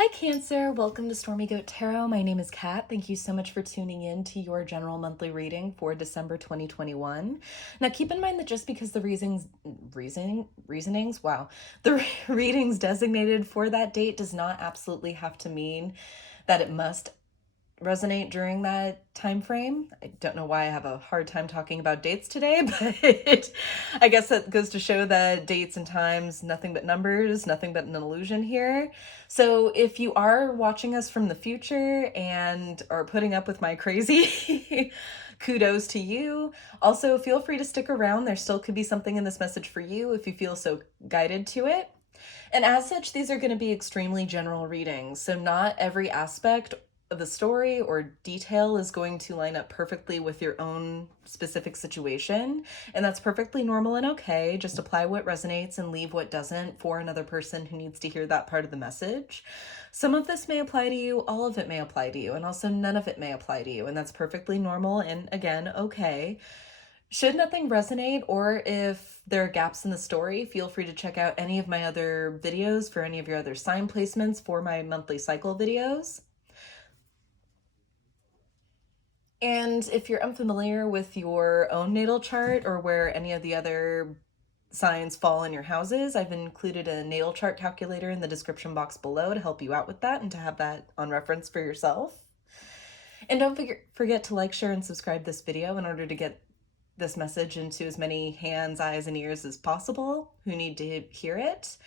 Hi Cancer, welcome to Stormy Goat Tarot. My name is Kat. Thank you so much for tuning in to your general monthly reading for December 2021. Now keep in mind that just because the the readings designated for that date does not absolutely have to mean that it must resonate during that time frame. I don't know why I have a hard time talking about dates today, but I guess that goes to show that dates and times, nothing but numbers, nothing but an illusion here. So if you are watching us from the future and are putting up with my crazy, kudos to you. Also, feel free to stick around. There still could be something in this message for you if you feel so guided to it. And as such, these are going to be extremely general readings. So not every aspect of the story or detail is going to line up perfectly with your own specific situation. And that's perfectly normal and okay. Just apply what resonates and leave what doesn't for another person who needs to hear that part of the message. Some of this may apply to you, all of it may apply to you, and also none of it may apply to you. And that's perfectly normal and, again, okay. Should nothing resonate, or if there are gaps in the story, feel free to check out any of my other videos for any of your other sign placements for my monthly cycle videos. And if you're unfamiliar with your own natal chart or where any of the other signs fall in your houses, I've included a natal chart calculator in the description box below to help you out with that and to have that on reference for yourself. And don't forget to like, share, and subscribe this video in order to get this message into as many hands, eyes, and ears as possible who need to hear it.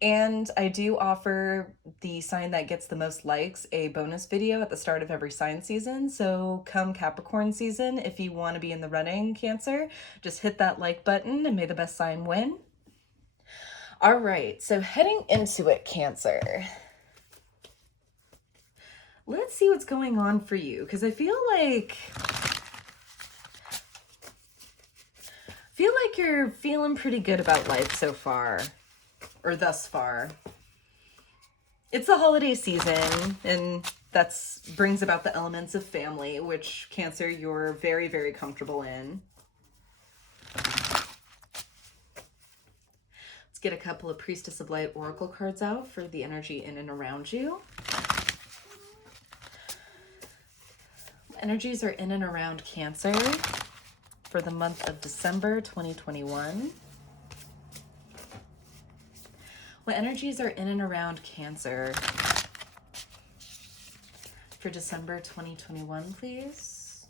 And I do offer the sign that gets the most likes a bonus video at the start of every sign season. So come Capricorn season, if you want to be in the running, Cancer, just hit that like button and may the best sign win. All right, so heading into it, Cancer. Let's see what's going on for you, because I feel like you're feeling pretty good about life so far, or thus far. It's the holiday season, and that brings about the elements of family, which, Cancer, you're very, very comfortable in. Let's get a couple of Priestess of Light Oracle cards out for the energy in and around you. Energies are in and around Cancer for the month of December 2021. What energies are in and around Cancer for December 2021, please?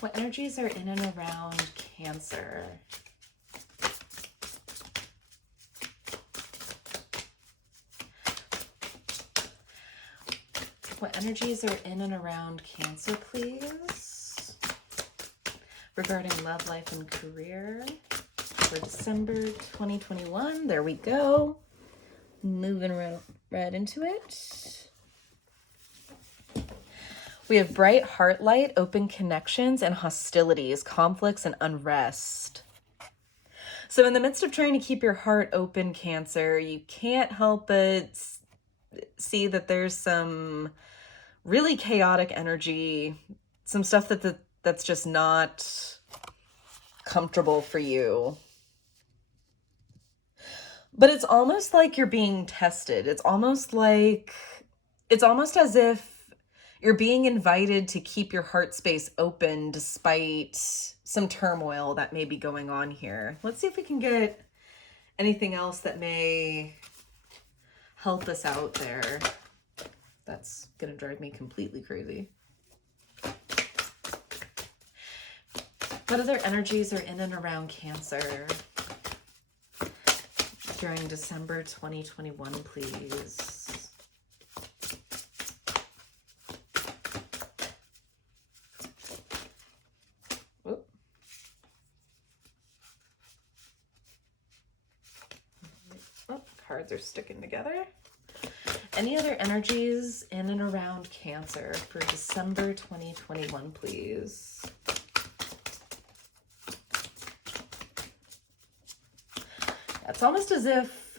What energies are in and around Cancer? What energies are in and around Cancer, please? Regarding love, life, and career for December 2021. There we go. Moving right into it. We have bright heart light, open connections, and hostilities, conflicts, and unrest. So in the midst of trying to keep your heart open, Cancer, you can't help but see that there's some really chaotic energy, some stuff that's just not comfortable for you. But it's almost like you're being tested. It's almost as if you're being invited to keep your heart space open despite some turmoil that may be going on here. Let's see if we can get anything else that may help us out there. That's gonna drive me completely crazy. What other energies are in and around Cancer during December 2021, please? Whoop. Oh, cards are sticking together. Any other energies in and around Cancer for December 2021, please? It's almost as if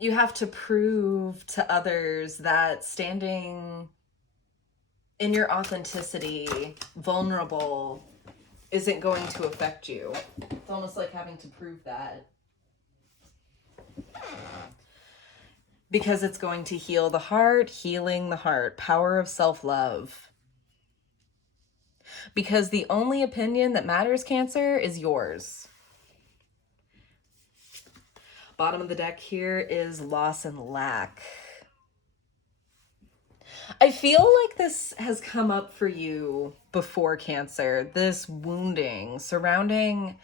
you have to prove to others that standing in your authenticity, vulnerable, isn't going to affect you. It's almost like having to prove that. Because it's going to heal the heart, healing the heart, power of self-love. Because the only opinion that matters, Cancer, is yours. Bottom of the deck here is loss and lack. I feel like this has come up for you before, Cancer. This wounding surrounding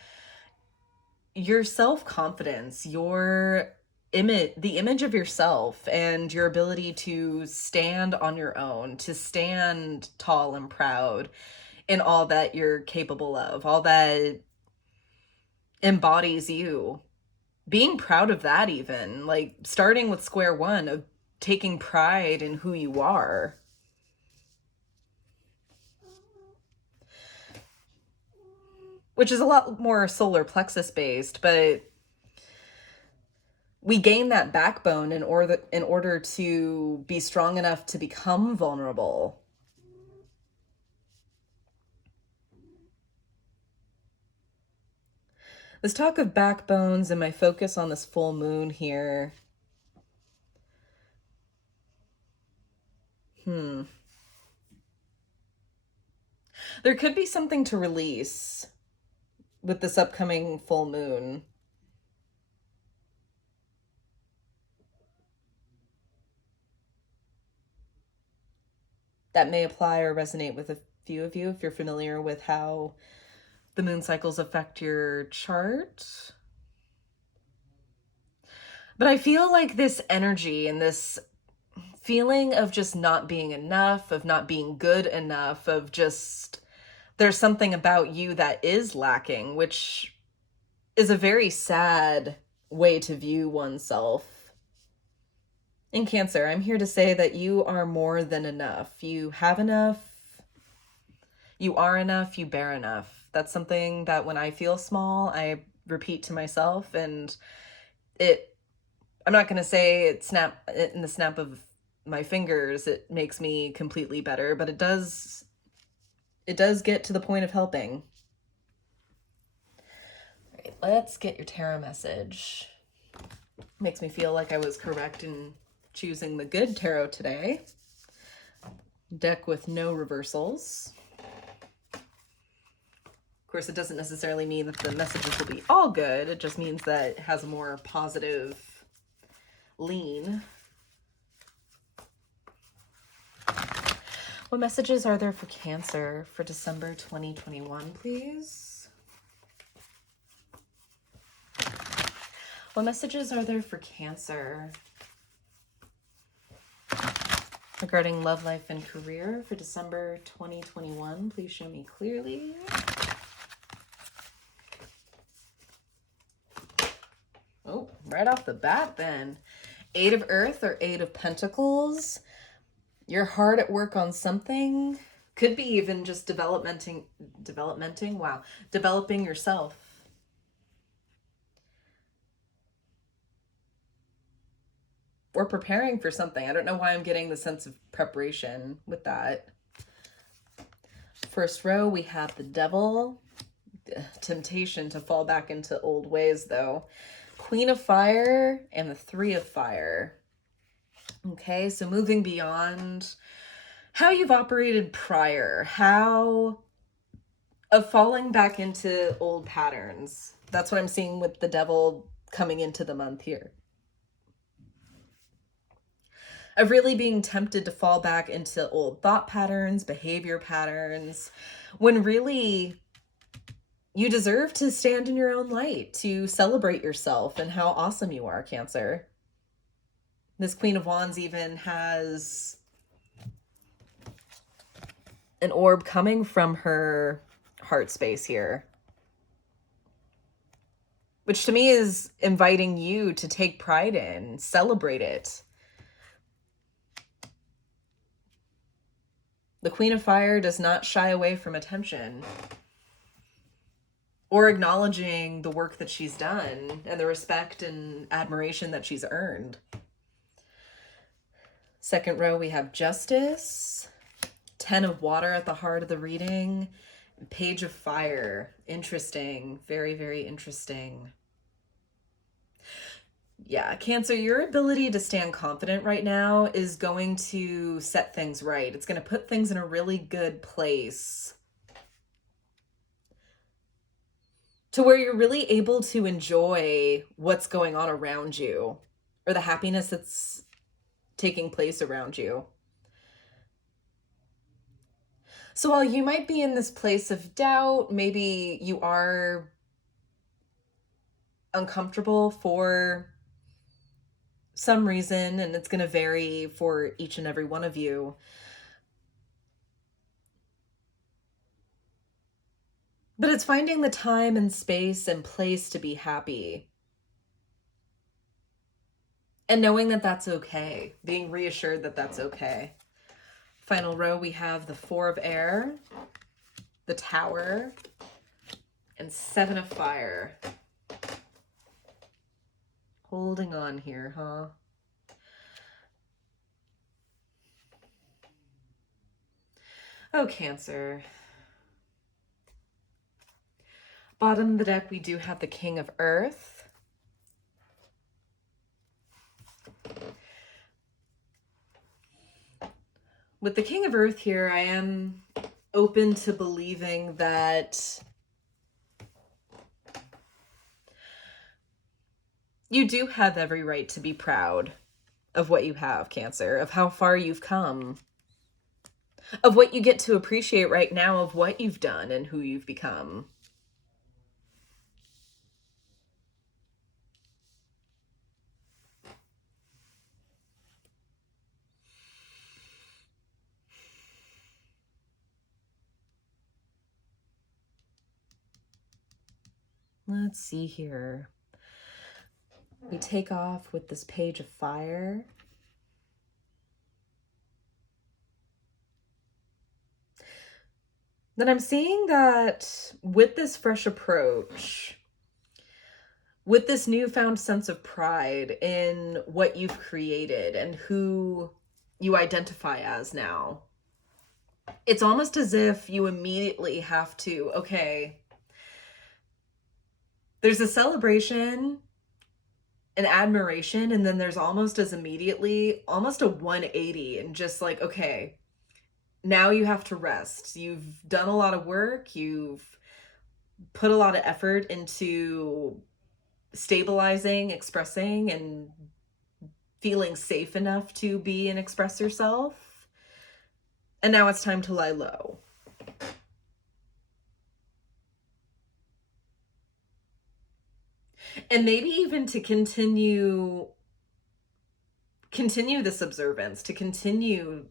your self-confidence, your image, the image of yourself, and your ability to stand on your own, to stand tall and proud in all that you're capable of, all that embodies you. Being proud of that, even like starting with square one of taking pride in who you are. Which is a lot more solar plexus based, but we gain that backbone in order to be strong enough to become vulnerable. This talk of backbones and my focus on this full moon here. There could be something to release with this upcoming full moon. That may apply or resonate with a few of you if you're familiar with how the moon cycles affect your chart. But I feel like this energy and this feeling of just not being enough, of not being good enough, of just there's something about you that is lacking, which is a very sad way to view oneself. In Cancer, I'm here to say that you are more than enough. You have enough. You are enough. You bear enough. That's something that when I feel small, I repeat to myself, and I'm not going to say in the snap of my fingers, it makes me completely better, but it does get to the point of helping. All right, let's get your tarot message. Makes me feel like I was correct in choosing the good tarot today. Deck with no reversals. Of course, it doesn't necessarily mean that the messages will be all good. It just means that it has a more positive lean. What messages are there for Cancer for December 2021, please? What messages are there for Cancer regarding love, life, and career for December 2021? Please show me clearly. Oh, right off the bat then. Eight of Earth or Eight of Pentacles. You're hard at work on something. Could be even just developing yourself. Or preparing for something. I don't know why I'm getting the sense of preparation with that. First row, we have the Devil. Temptation to fall back into old ways, though. Queen of Fire and the Three of Fire. Okay, so moving beyond how you've operated prior, how of falling back into old patterns. That's what I'm seeing with the Devil coming into the month here. Of really being tempted to fall back into old thought patterns, behavior patterns, when really you deserve to stand in your own light, to celebrate yourself and how awesome you are, Cancer. This Queen of Wands even has an orb coming from her heart space here, which to me is inviting you to take pride in, celebrate it. The Queen of Fire does not shy away from attention or acknowledging the work that she's done and the respect and admiration that she's earned. Second row, we have Justice, 10 of Water at the heart of the reading, Page of Fire. Interesting. Very, very interesting. Yeah, Cancer, your ability to stand confident right now is going to set things right. It's going to put things in a really good place to where you're really able to enjoy what's going on around you or the happiness that's taking place around you. So while you might be in this place of doubt, maybe you are uncomfortable for some reason, and it's going to vary for each and every one of you. But it's finding the time and space and place to be happy. And knowing that that's okay. Being reassured that that's okay. Final row, we have the Four of Air, the Tower, and Seven of Fire. Holding on here, huh? Oh, Cancer. Bottom of the deck, we do have the King of Earth. With the King of Earth here, I am open to believing that you do have every right to be proud of what you have, Cancer, of how far you've come, of what you get to appreciate right now, of what you've done and who you've become. Let's see here. We take off with this Page of Fire. Then I'm seeing that with this fresh approach, with this newfound sense of pride in what you've created and who you identify as now, it's almost as if you immediately have to, okay, there's a celebration, an admiration, and then there's almost as immediately, almost a 180 and just like, okay, now you have to rest. You've done a lot of work. You've put a lot of effort into stabilizing, expressing, and feeling safe enough to be and express yourself. And now it's time to lie low. And maybe even to continue this observance, to continue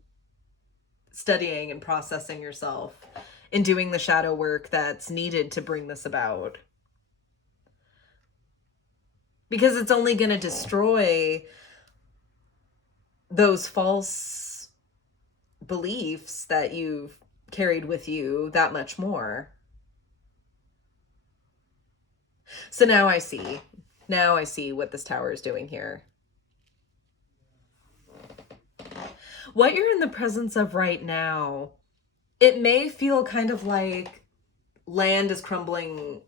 studying and processing yourself and doing the shadow work that's needed to bring this about. Because it's only going to destroy those false beliefs that you've carried with you that much more. So now I see. Now I see what this tower is doing here. What you're in the presence of right now, it may feel kind of like land is crumbling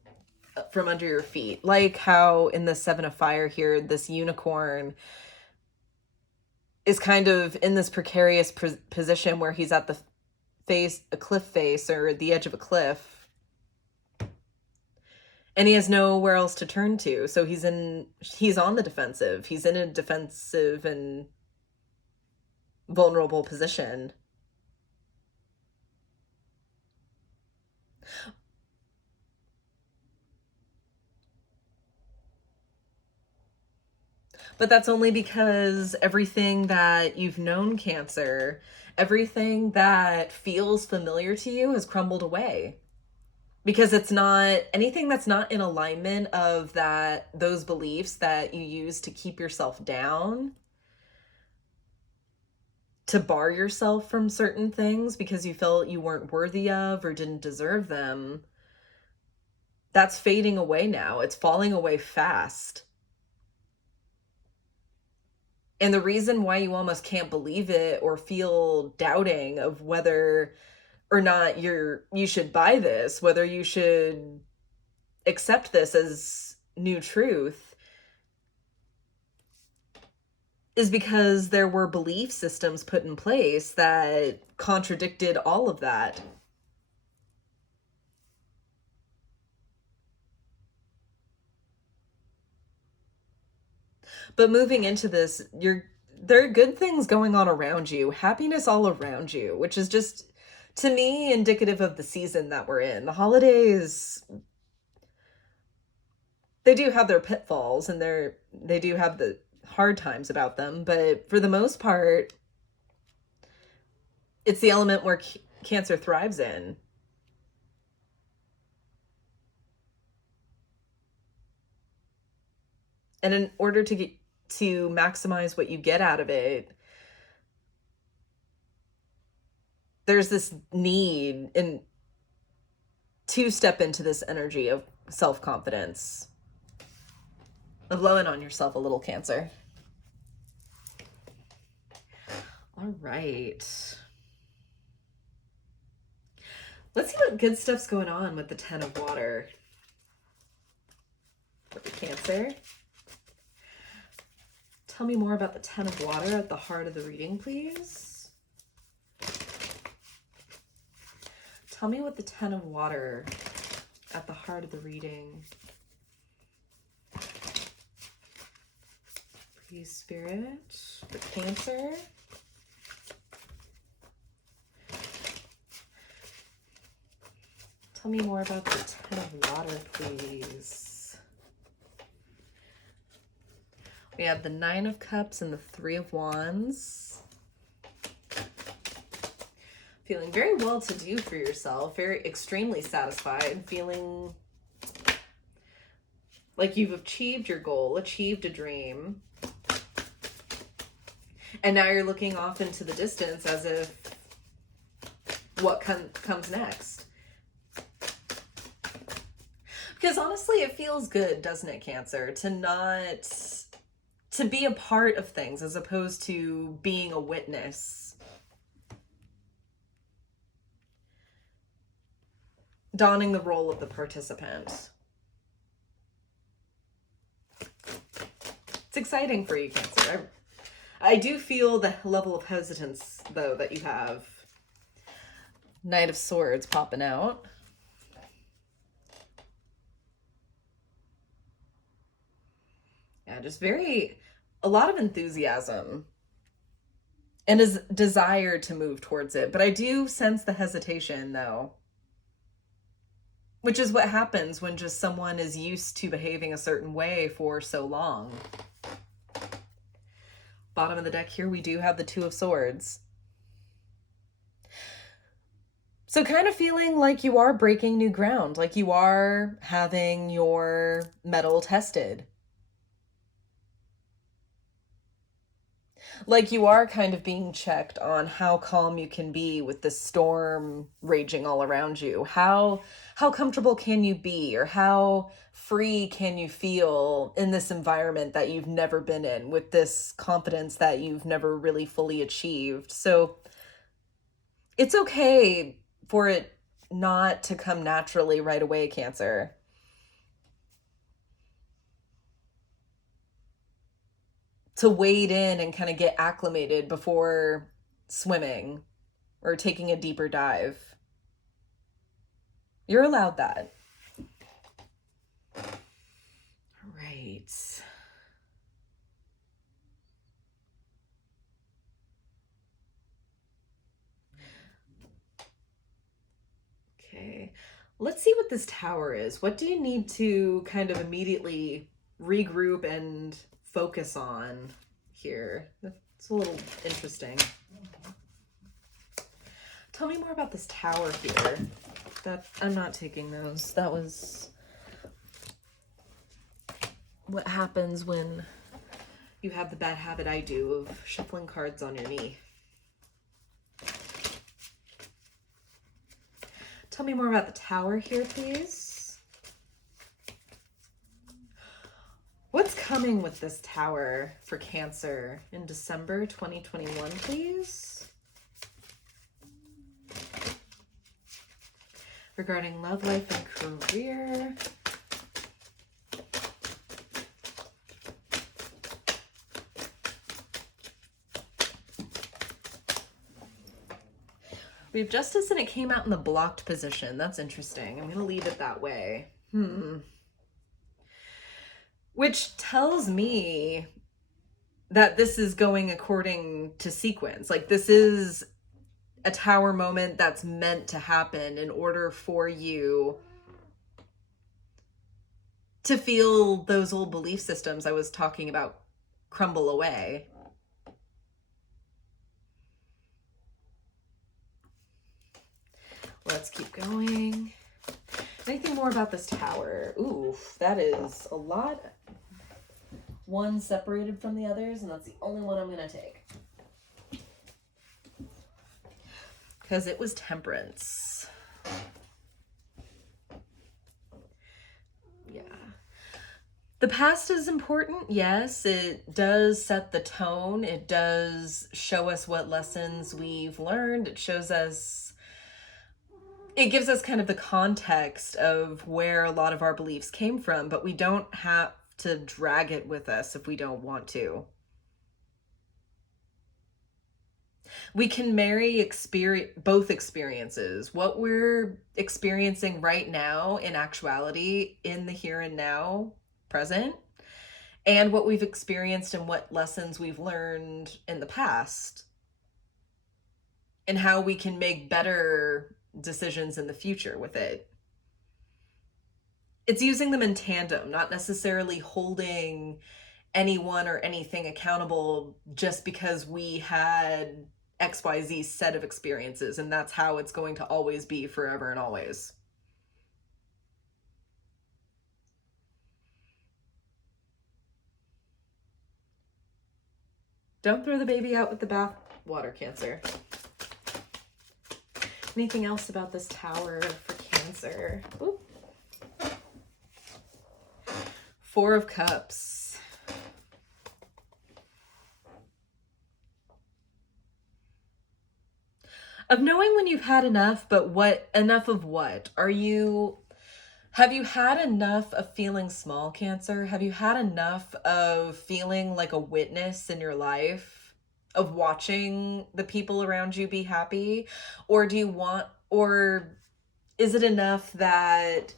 from under your feet. Like how in the Seven of Fire here, this unicorn is kind of in this precarious position where he's at a cliff face or the edge of a cliff. And he has nowhere else to turn to. So he's on the defensive. He's in a defensive and vulnerable position. But that's only because everything that you've known, Cancer, everything that feels familiar to you has crumbled away. Because it's not anything that's not in alignment of those beliefs that you use to keep yourself down, to bar yourself from certain things because you felt you weren't worthy of or didn't deserve them. That's fading away now. It's falling away fast. And the reason why you almost can't believe it or feel doubting of whether or not you should buy this, whether you should accept this as new truth, is because there were belief systems put in place that contradicted all of that. But moving into this, there are good things going on around you, happiness all around you, which is just, to me, indicative of the season that we're in. The holidays, they do have their pitfalls and they do have the hard times about them, but for the most part, it's the element where Cancer thrives in. And in order to maximize what you get out of it, there's this need to step into this energy of self-confidence, of blowing on yourself a little, Cancer. All right. Let's see what good stuff's going on with the Ten of Water for the Cancer. Tell me more about the Ten of Water at the heart of the reading, please. Tell me what the Ten of Water at the heart of the reading. Please, Spirit, for Cancer. Tell me more about the Ten of Water, please. We have the Nine of Cups and the Three of Wands. Feeling very well-to-do for yourself, very extremely satisfied, feeling like you've achieved your goal, achieved a dream. And now you're looking off into the distance as if what comes next. Because honestly, it feels good, doesn't it, Cancer, to be a part of things as opposed to being a witness. Donning the role of the participant. It's exciting for you, Cancer. I do feel the level of hesitance, though, that you have. Knight of Swords popping out. Yeah, just a lot of enthusiasm and a desire to move towards it. But I do sense the hesitation, though, which is what happens when just someone is used to behaving a certain way for so long. Bottom of the deck here, we do have the Two of Swords. So kind of feeling like you are breaking new ground, like you are having your mettle tested. Like you are kind of being checked on how calm you can be with the storm raging all around you. How comfortable can you be, or how free can you feel in this environment that you've never been in, with this confidence that you've never really fully achieved. So it's okay for it not to come naturally right away, Cancer. To wade in and kind of get acclimated before swimming or taking a deeper dive. You're allowed that. All right. Okay. Let's see what this Tower is. What do you need to kind of immediately regroup and focus on here? It's a little interesting. Tell me more about this Tower here. I'm not taking those. That was what happens when you have the bad habit I do of shuffling cards on your knee. Tell me more about the Tower here, please. What's coming with this Tower for Cancer in December 2021, please? regarding love life and career. We have justice and it came out in the blocked position. That's interesting. I'm going to leave it that way. Which tells me that this is going according to sequence. Like, this is a tower moment that's meant to happen in order for you to feel those old belief systems I was talking about crumble away. Let's keep going. Anything more about this tower? Ooh, that is a lot. One separated from the others, and that's the only one I'm going to take. Because it was temperance. Yeah. The past is important, yes. It does set the tone. It does show us what lessons we've learned. It shows us, it gives us kind of the context of where a lot of our beliefs came from, but we don't have to drag it with us if we don't want to. We can marry both experiences. What we're experiencing right now in actuality, in the here and now, present, and what we've experienced and what lessons we've learned in the past, and how we can make better decisions in the future with it. It's using them in tandem, not necessarily holding anyone or anything accountable just because we had XYZ set of experiences and that's how it's going to always be forever and always. Don't throw the baby out with the bath water, Cancer. Anything else about this tower for Cancer? Ooh. Four of Cups. Of knowing when you've had enough, but what enough of what? Have you had enough of feeling small, Cancer? Have you had enough of feeling like a witness in your life? Of watching the people around you be happy? Or is it enough that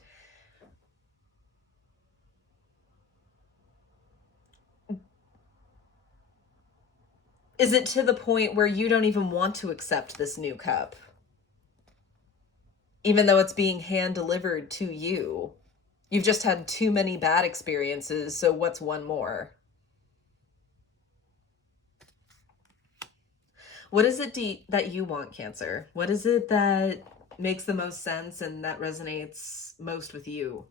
is it to the point where you don't even want to accept this new cup? Even though it's being hand delivered to you. You've just had too many bad experiences, so what's one more? What is it that you want, Cancer? What is it that makes the most sense and that resonates most with you?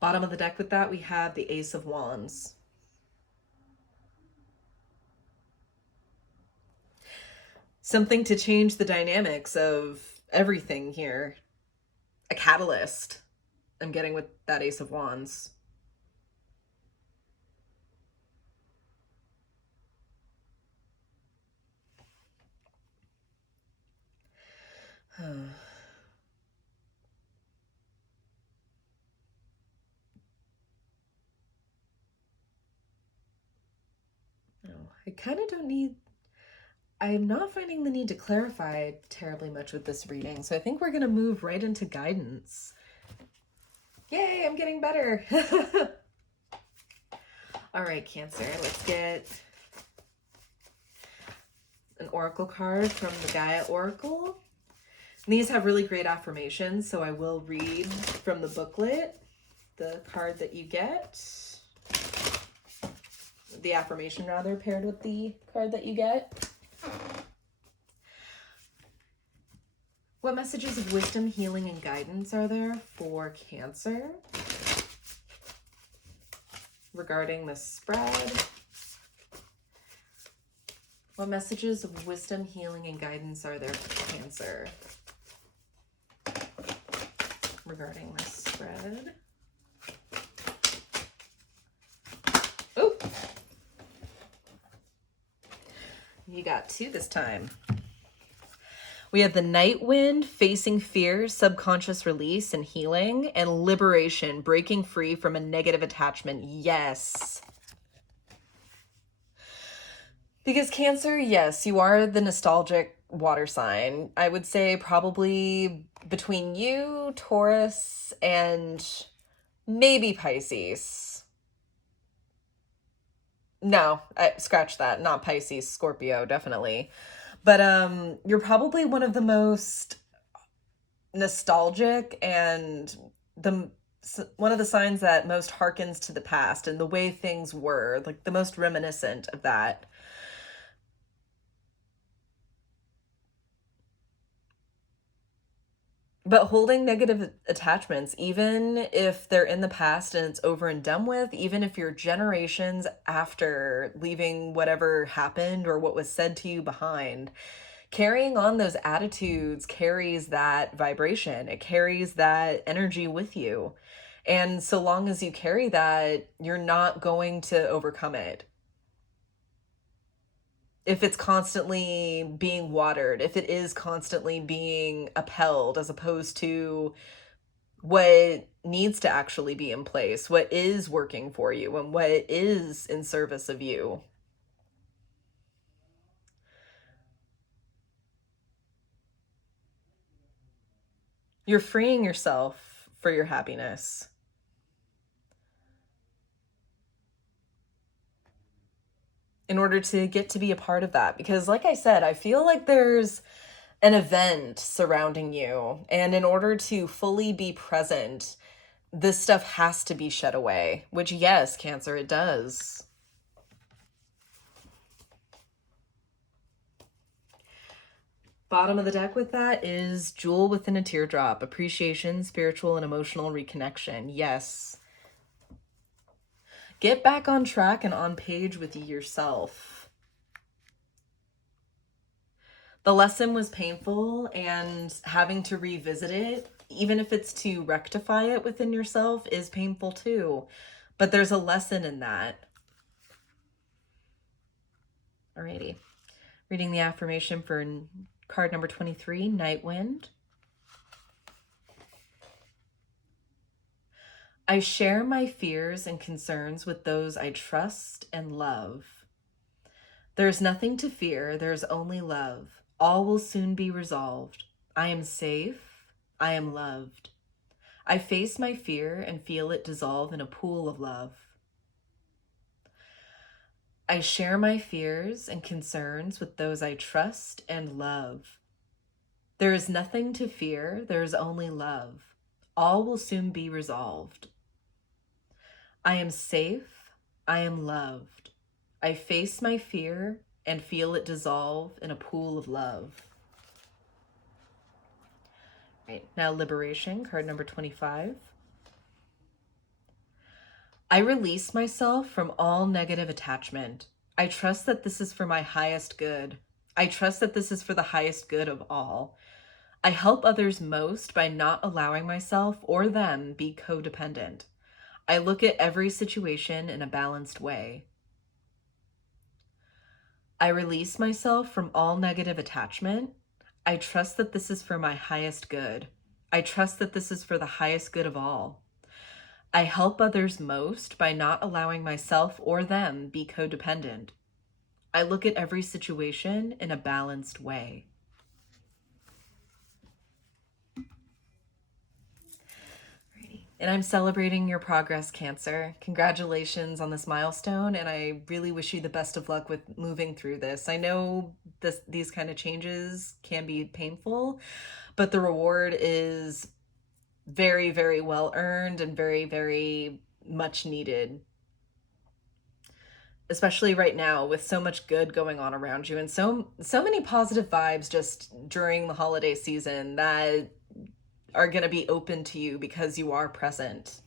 Bottom of the deck with that, we have the Ace of Wands. Something to change the dynamics of everything here. A catalyst I'm getting with that Ace of Wands. I kind of don't need... I'm not finding the need to clarify terribly much with this reading, so I think we're going to move right into guidance. Yay, I'm getting better. All right, Cancer, let's get an oracle card from the Gaia Oracle. And these have really great affirmations, so I will read from the booklet the card that you get. The affirmation, rather, paired with the card that you get. What messages of wisdom, healing, and guidance are there for Cancer regarding the spread? What messages of wisdom, healing, and guidance are there for Cancer regarding the spread? Oh! You got two this time. We have the night wind, facing fear, subconscious release and healing, and liberation, breaking free from a negative attachment. Yes. Because Cancer, yes, you are the nostalgic water sign. I would say probably between you, Taurus, and maybe Pisces. No, scratch that. Not Pisces, Scorpio, definitely. But you're probably one of the most nostalgic and the one of the signs that most harkens to the past and the way things were, like the most reminiscent of that. But holding negative attachments, even if they're in the past and it's over and done with, even if you're generations after leaving whatever happened or what was said to you behind, carrying on those attitudes carries that vibration. It carries that energy with you. And so long as you carry that, you're not going to overcome it. If it's constantly being watered, if it is constantly being upheld as opposed to what needs to actually be in place, what is working for you, and what is in service of you. You're freeing yourself for your happiness. In order to get to be a part of that. Because, like I said, I feel like there's an event surrounding you. And in order to fully be present, this stuff has to be shed away. Which, yes, Cancer, it does. Bottom of the deck with that is Jewel Within a Teardrop. Appreciation, spiritual, and emotional reconnection. Yes. Get back on track and on page with yourself. The lesson was painful, and having to revisit it, even if it's to rectify it within yourself, is painful too. But there's a lesson in that. Alrighty. Reading the affirmation for card number 23, Night Wind. I share my fears and concerns with those I trust and love. There is nothing to fear, there is only love. All will soon be resolved. I am safe, I am loved. I face my fear and feel it dissolve in a pool of love. I share my fears and concerns with those I trust and love. There is nothing to fear, there is only love. All will soon be resolved. I am safe, I am loved. I face my fear and feel it dissolve in a pool of love. Right, now Liberation, card number 25. I release myself from all negative attachment. I trust that this is for my highest good. I trust that this is for the highest good of all. I help others most by not allowing myself or them be codependent. I look at every situation in a balanced way. I release myself from all negative attachment. I trust that this is for my highest good. I trust that this is for the highest good of all. I help others most by not allowing myself or them be codependent. I look at every situation in a balanced way. And I'm celebrating your progress, Cancer. Congratulations on this milestone, and I really wish you the best of luck with moving through this. I know these kind of changes can be painful, but the reward is very, very well earned and very, very much needed. Especially right now with so much good going on around you and so many positive vibes just during the holiday season that are going to be open to you because you are present.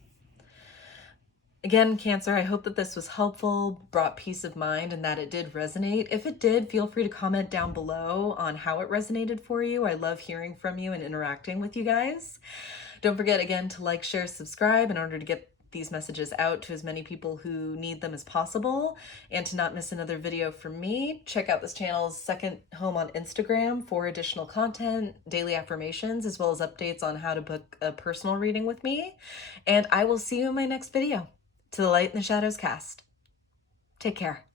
Again, Cancer, I hope that this was helpful, brought peace of mind, and that it did resonate. If it did, feel free to comment down below on how it resonated for you. I love hearing from you and interacting with you guys. Don't forget, again, to like, share, subscribe in order to get these messages out to as many people who need them as possible and to not miss another video from me, check out this channel's second home on Instagram for additional content, daily affirmations, as well as updates on how to book a personal reading with me. And I will see you in my next video. To the Light and the Shadows cast. Take care.